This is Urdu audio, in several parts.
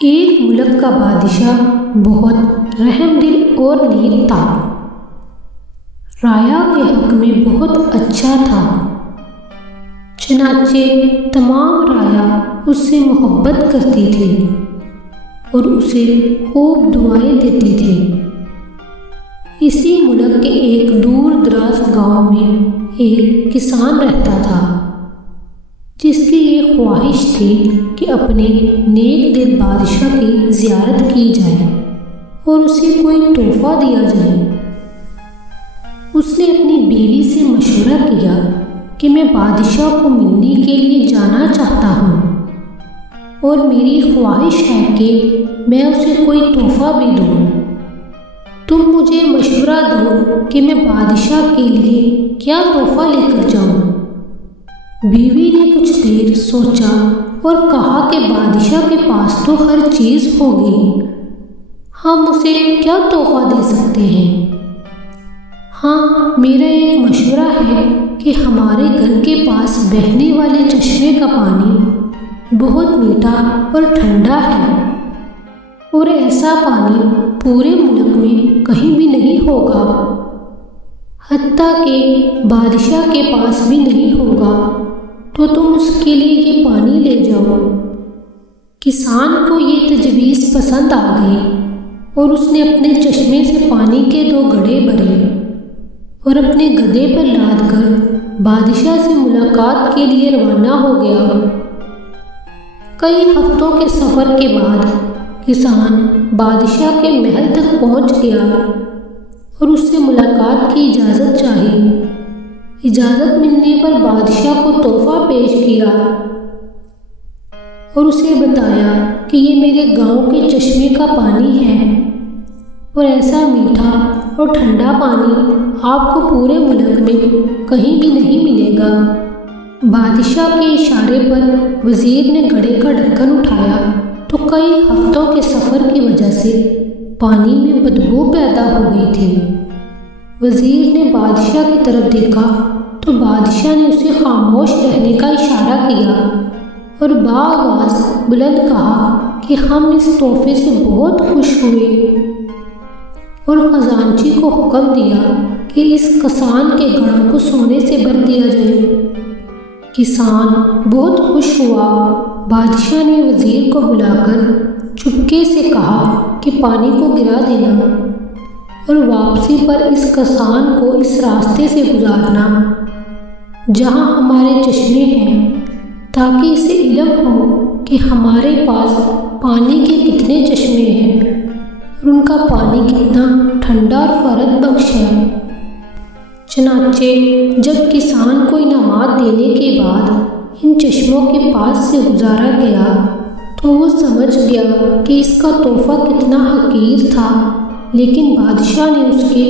ایک ملک کا بادشاہ بہت رحم دل اور نیک تھا۔ رعایا کے حق میں بہت اچھا تھا۔ چنانچہ تمام رعایا اس سے محبت کرتی تھی اور اسے خوب دعائیں دیتی تھی۔ اسی ملک کے ایک دور دراز گاؤں میں ایک کسان رہتا تھا جس کی یہ خواہش تھی کہ اپنے نیک دل بادشاہ کی زیارت کی جائے اور اسے کوئی تحفہ دیا جائے۔ اس نے اپنی بیوی سے مشورہ کیا کہ میں بادشاہ کو ملنے کے لیے جانا چاہتا ہوں اور میری خواہش ہے کہ میں اسے کوئی تحفہ بھی دوں۔ تم مجھے مشورہ دو کہ میں بادشاہ کے لیے کیا تحفہ لے کر جاؤں۔ بیوی نے کچھ دیر سوچا اور کہا کہ بادشاہ کے پاس تو ہر چیز ہوگی، ہم اسے کیا تحفہ دے سکتے ہیں؟ ہاں، میرا ایک مشورہ ہے کہ ہمارے گھر کے پاس بہنے والے چشمے کا پانی بہت میٹھا اور ٹھنڈا ہے اور ایسا پانی پورے ملک میں کہیں بھی نہیں ہوگا، حتیٰ کہ بادشاہ کے پاس بھی نہیں ہوگا، تو تم اس کے لیے یہ پانی لے جاؤ۔ کسان کو یہ تجویز پسند آ گئی اور اس نے اپنے چشمے سے پانی کے 2 گھڑے بھرے اور اپنے گدھے پر لاد کر بادشاہ سے ملاقات کے لیے روانہ ہو گیا۔ کئی ہفتوں کے سفر کے بعد کسان بادشاہ کے محل تک پہنچ گیا اور اس سے ملاقات کی اجازت چاہی۔ اجازت ملنے پر بادشاہ کو تحفہ پیش کیا اور اسے بتایا کہ یہ میرے گاؤں کے چشمے کا پانی ہے اور ایسا میٹھا اور ٹھنڈا پانی آپ کو پورے ملک میں کہیں بھی نہیں ملے گا۔ بادشاہ کے اشارے پر وزیر نے گھڑے کا ڈھکن اٹھایا تو کئی ہفتوں کے سفر کی وجہ سے پانی میں بدبو پیدا ہو گئی تھی۔ وزیر نے بادشاہ کی طرف دیکھا تو بادشاہ نے اسے خاموش رہنے کا اشارہ کیا اور بآواز بلند کہا کہ ہم اس تحفے سے بہت خوش ہوئے، اور خزانچی کو حکم دیا کہ اس کسان کے گھڑوں کو سونے سے بھر دیا جائے۔ کسان بہت خوش ہوا۔ بادشاہ نے وزیر کو بلا کر چپکے سے کہا کہ پانی کو گرا دینا اور واپسی پر اس کسان کو اس راستے سے گزارنا جہاں ہمارے چشمے ہیں، تاکہ اسے علم ہو کہ ہمارے پاس پانی کے کتنے چشمے ہیں اور ان کا پانی کتنا ٹھنڈا اور فرحت بخش ہے۔ چنانچہ جب کسان کو انعامات دینے کے بعد ان چشموں کے پاس سے گزارا گیا تو وہ سمجھ گیا کہ اس کا تحفہ کتنا حقیر تھا، لیکن بادشاہ نے اس کے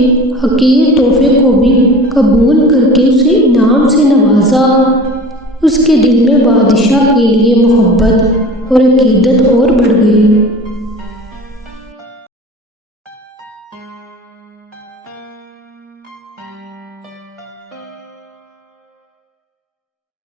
حقیر تحفے کو بھی قبول کر کے اسے انعام سے نوازا۔ اس کے دل میں بادشاہ کے لیے محبت اور عقیدت اور بڑھ گئی۔